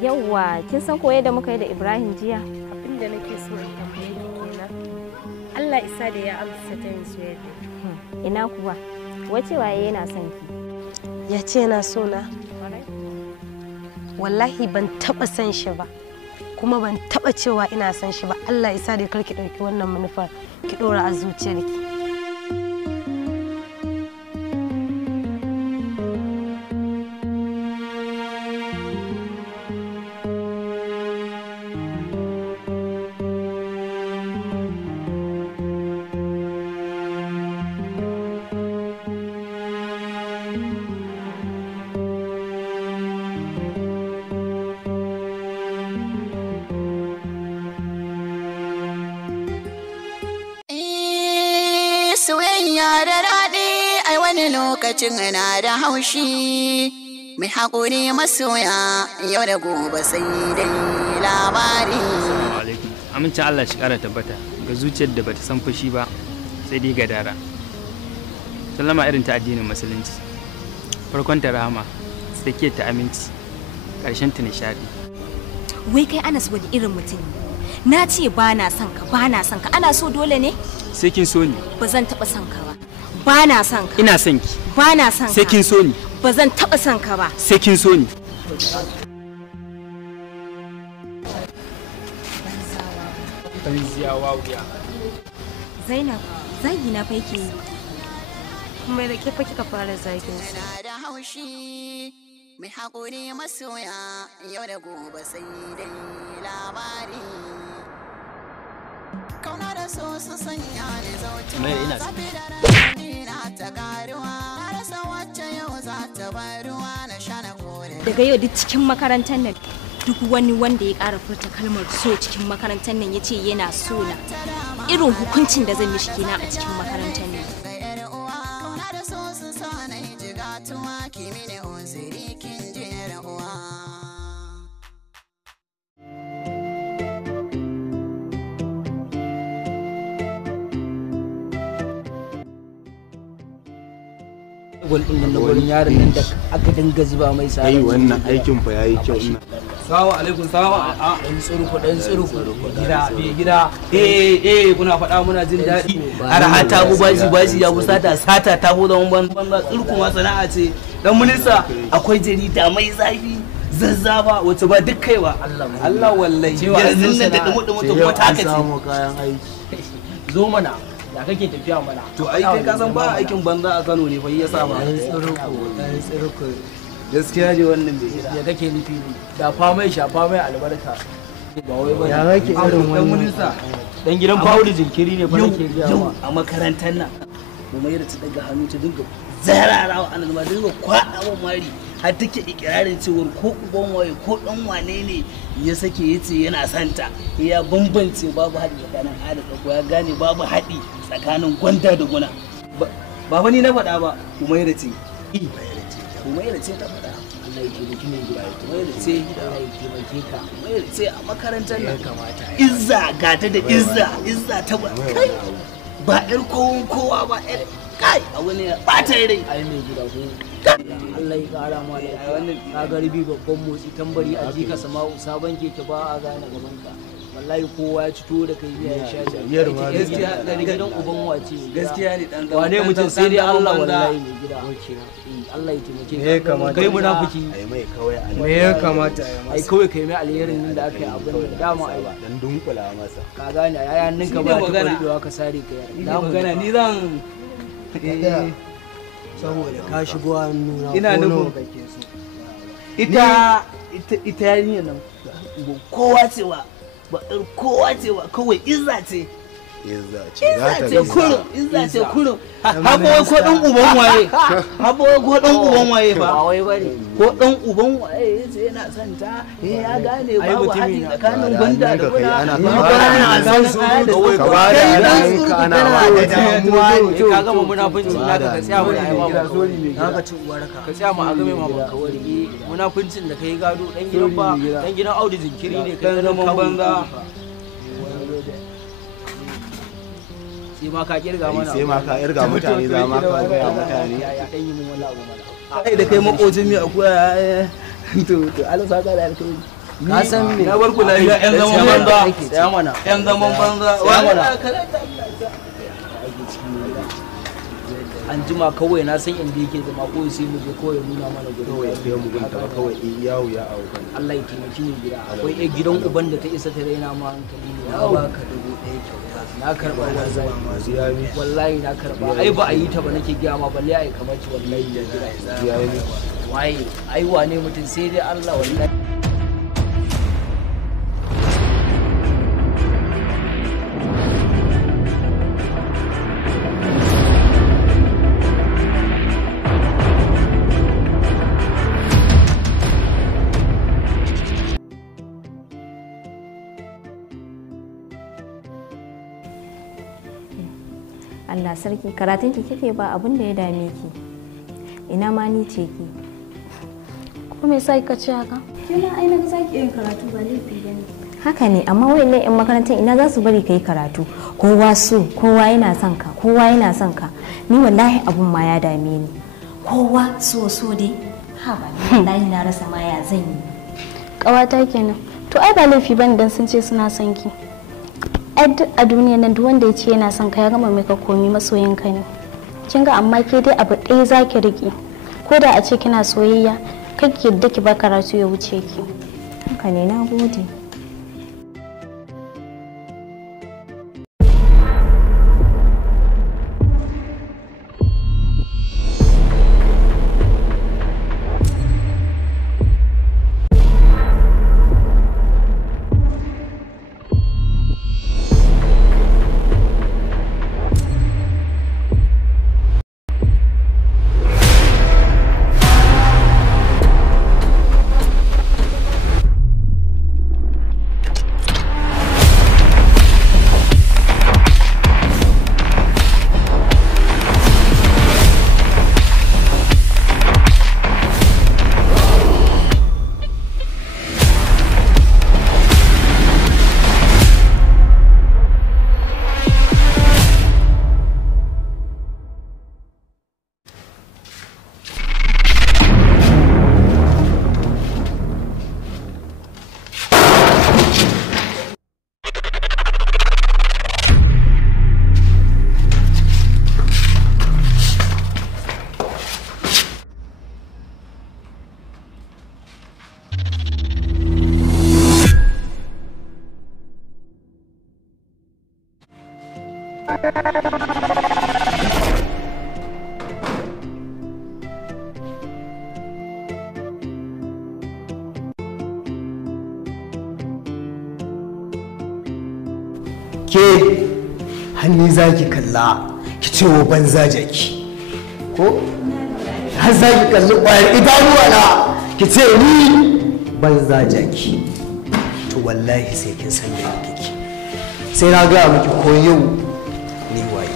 Yawwa, kin san koye da muka yi da Ibrahim jiya? Abinda nake so in tambaye ki kenan. Allah isa da ya amsa ta yin soyayya. Ina kuwa? Wace waye yana son ki? Ya ce yana so na. Wallahi ban taba son shi ba. Kuma ban taba cewa ina son shi ba. Allah isa da karki dauki wannan manufar ki dora a zuciyarki. Lokacin na da haushi mai haƙuri masoya yau da gobe sai dai labari. Amincin Allah shi ƙara tabbata ga zuciyar da bata san fushi ba sai dai gadara. Sallama irin ta addinin musulunci. Farkon ta rahama, tsakiyar ta aminci, ƙarshen ta nishaɗi. Wai kai Anas wani irin mutum ne? Na ce ba na son ka, ba na son ka. Ana so dole ne? Sai kin so ni. Ba zan taɓa son ka ba. Ba na son ka. Ina son ki. Ba na son ka. Sai kin so ni. Ba zan taɓa son ka ba. Sai kin so ni. Zainab, zagi na fa yake yi. Kuma da ke fa kika fara zagin shi. Da haushi mai haƙuri masoya yau da gobe sai dai labari. Kauna da so su sanya ni zautuwa zafi da rani na ta karuwa rasa wacce yau za ta baruwa na sha na kore. Daga yau duk cikin makarantar nan duk wani wanda ya ƙara furta kalmar so cikin makarantar nan ya ce yana so na irin hukuncin da zan mishi kenan a cikin makarantar nan. Kauna da so su sa na yi jigatuwa kimi ne onsiri kin jera uwa. gol din nan gurin yaron nan da aka dinga zuba mai sai wannan aikin fa yayi kyau ina. Assalamu alaikum. Dan tsiruku gida kuna faɗa muna jin daɗi. Arha ta bu bashi ya bu sata ta bu zaman banza tsiruku ma sana'a ce. Dan minista akwai jarida mai zafi zazzafa wacce ba duk kai ba. Allah wallahi yanzu nan da dumu kuma ta kace. Kayan aiki. Zo mana. Da kake tafiya mana to ai kai ka san ba aikin banza a Kano ne fa yasa ba tsiruku gaskiya ne wannan bai gida ya kake nufi da fa mai shafa mai albarka ba wai ba ya kake irin wannan dan gidan Faudu jinkiri ne fa nake ga yau a makarantar nan mu mai da ta daga hannu ta dinga zararawa anan ma dinga kwada wa mari har take ikirarin cewa ko uban waye ko dan wane ne ya sake yace yana santa ya bambance babu haɗi tsakanin ada ko ya gane babu haɗi tsakanin gwanda da guna ba ni na faɗa ba Umaira ce Umaira ce ta faɗa Allah ya taimake ni gida Umaira ce Allah ya taimake ka Umaira ce a makarantar nan izza gata da izza ta ba kai ba ƴar kowa ba ƴar kai a wani ɓata rai ai mai gida ko Allah ya kara ma da wannan kagarbi babban motsi tambari a jika sama'u sabon keke ba a gane gaban ka wallahi kowa ya cito da kai ya sha gaskiya da gidan uban wace gaskiya ne dan wane mutum sai dai Allah wallahi ne gida Allah ya taimake ka kai munafiki ai mai kawai me ya kamata ai kawai kai mai alherin nan da aka yi abin da dama ai ba dan dunkula masa ka gane yayan ninka ba ta bari ka sare kai da magana ni zan saboda ka shigo nuna ina nufin ita yarinyar nan kowa cewa ba kowa ce ba kawai izza ce Izza ce kurum izza ce kurum haba wai ko dan uban waye haba wai ko dan uban waye fa ba wai bane ko dan uban waye yace yana son ta ya gane babu hadi tsakanin gwanda da kuna ana san su kawai ka ba da ka ana ba da damuwa ne ka ga munafincin naka ka tsaya mu ai ba ka ci uwarka ka tsaya mu a game ma ka wari munafincin da kai gado dan gidan Audu jinkiri ne kai zaman banza sai ma ka kirga mana sai ma ka kirga mutane za ma ka ga mutane ya dan yi mun wani abu mana ai da kai makocin mi akuya to Allah saka da alkai ka san me na bar ku lafiya yan zaman banza tsaya mana yan zaman banza wala an jima kawai na san inda yake zama ko sai mu je kawai nuna mana gudu kawai sai mu gunta kawai yawo ya auka Allah ya taimaki ni gida akwai ɗaya gidan uban da ta isa ta raina ma hankali ne ya baka 1000 kyauta na karba wallahi na karba ai ba a yi ta ba nake giya ma balle ai kamar ci wallahi ya jira waye ai wane mutum sai dai Allah wallahi Allah sarki karatun ki kike ba abin da ya dame ki ina ma ni ce ki ko me sai ka ce haka kina ai na zaki yin karatu ba laifi bane haka ne amma wayannan yan makarantar ina za su bari kai karatu kowa yana son ka kowa yana son ka ni wallahi abun ma ya dame ni kowa so dai ha ba wallahi na rasa ma ya zan yi kawata kenan to ai ba laifi bane dan sun ce suna son ki a duniya nan duk wanda ya ce yana son ka ya gama mai ka komi masoyin ka ne kin ga amma ke dai abu ɗaya zaki rike ko da a ce kina soyayya kake yadda ki ba karatu ya wuce ki haka ne na gode ke hannu za ki kalla ki ce wa banza jaki ko har za ki kalli ƙwayar idanuwa na ki ce ni banza jaki to wallahi sai kin san da kike sai na gaya miki ko yau ni waye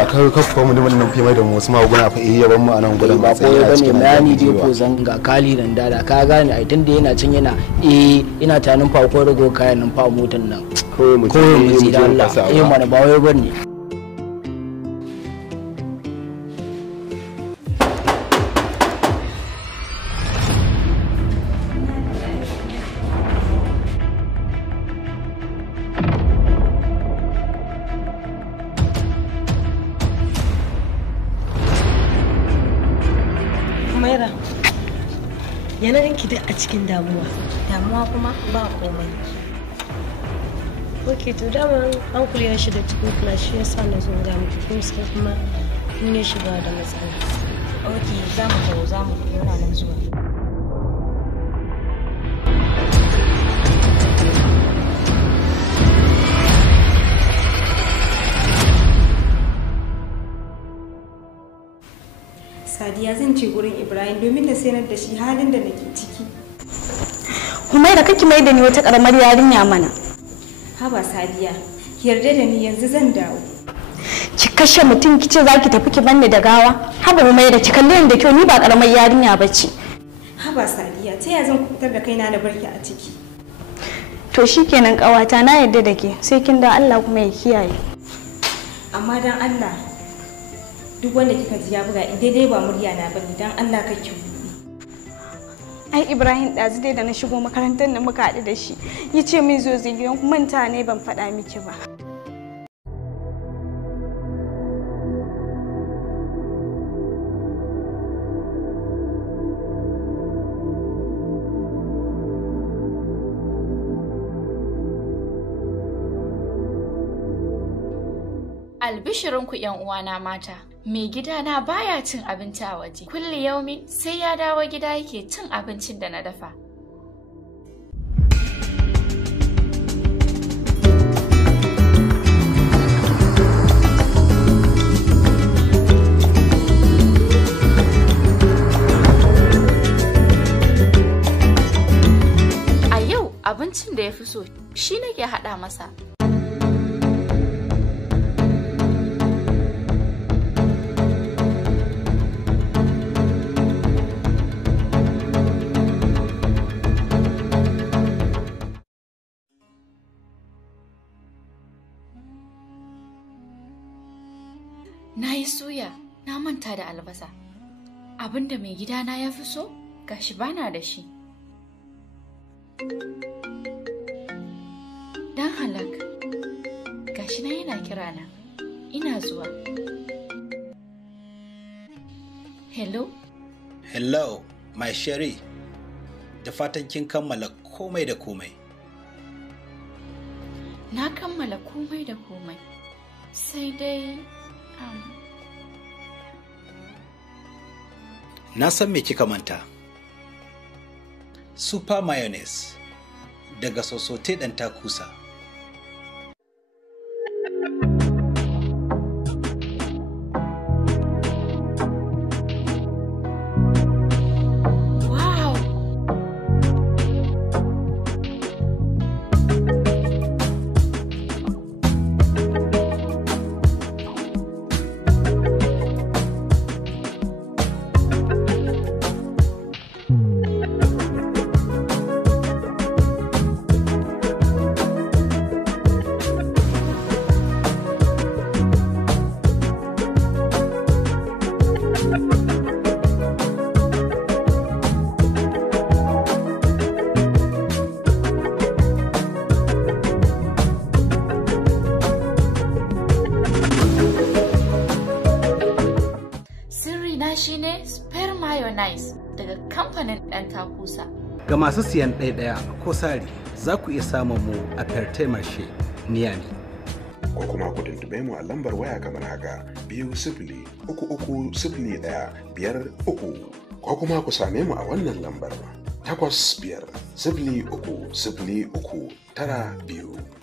Allah ka kafa mu da wannan fima da mu wasu maguna fa yaban mu a nan gurin ba koyi bane bayani dai ko zanga kali nan da ka gane ai tunda yana can yana ina tanin fa ko rago kayan nan fa motan nan ko mu ji da Allah mana ba wai bane Maira, yanayin ki duk a cikin damuwa. Damuwa kuma ba komai. Ok, to dama an kuliya shi da cikin kula shi ya sa na zo ga miki kuma sai kuma in ya shiga da matsala. Ok, za mu yana nan zuwa. Sadiya zan ce gurin Ibrahim domin na sanar da shi halin da nake ciki. Humaira kake mai da ni wata karamar yarinya mana. Haba Sadiya, ki yarda da ni yanzu zan dawo. Ki kashe mutum ki ce zaki tafi ki banni da gawa. Haba Humaira ki kalle ni da kyau, ni ba karamar yarinya bace. Haba Sadiya, ta ya zan kubutar da kaina da barki a ciki? To shikenan kawata na yarda da ke, sai kin da Allah kuma ya kiyaye. Amma dan Allah duk wanda kika ji ya buga in dai ba murya na bane dan Allah kake ai Ibrahim ɗazu dai da na shigo makarantar da muka haɗu da shi ya ce min zo zai gidan manta ne ban faɗa miki ba. Albishirinku ‘yan uwana mata, mai gidana baya cin abinci a waje. Kulli yaumi sai ya dawo gida yake cin abincin da na dafa. A yau abincin da ya fi so shi nake haɗa masa. Na yi suya, na manta da albasa. Abinda mai gidana ya fi so, gashi bana da shi. Dan halak, gashi na yana kirana. Ina zuwa. Hello? Hello, my sherry. Da fatan kin kammala komai da komai. Na kammala komai da komai. Sai dai... Na san me kika manta. Super mayonnaise daga sosote ɗan takusa. Shine spare mayonnaise daga kamfanin ɗan takusa. Ga masu siyan ɗaya ko sari za ku iya samun mu a Ferte Marche, Niyami. Ko kuma ku tuntube mu a lambar waya kamar haka 20-33-01-53 ko kuma ku same mu a wannan lambar 85-03-03-92.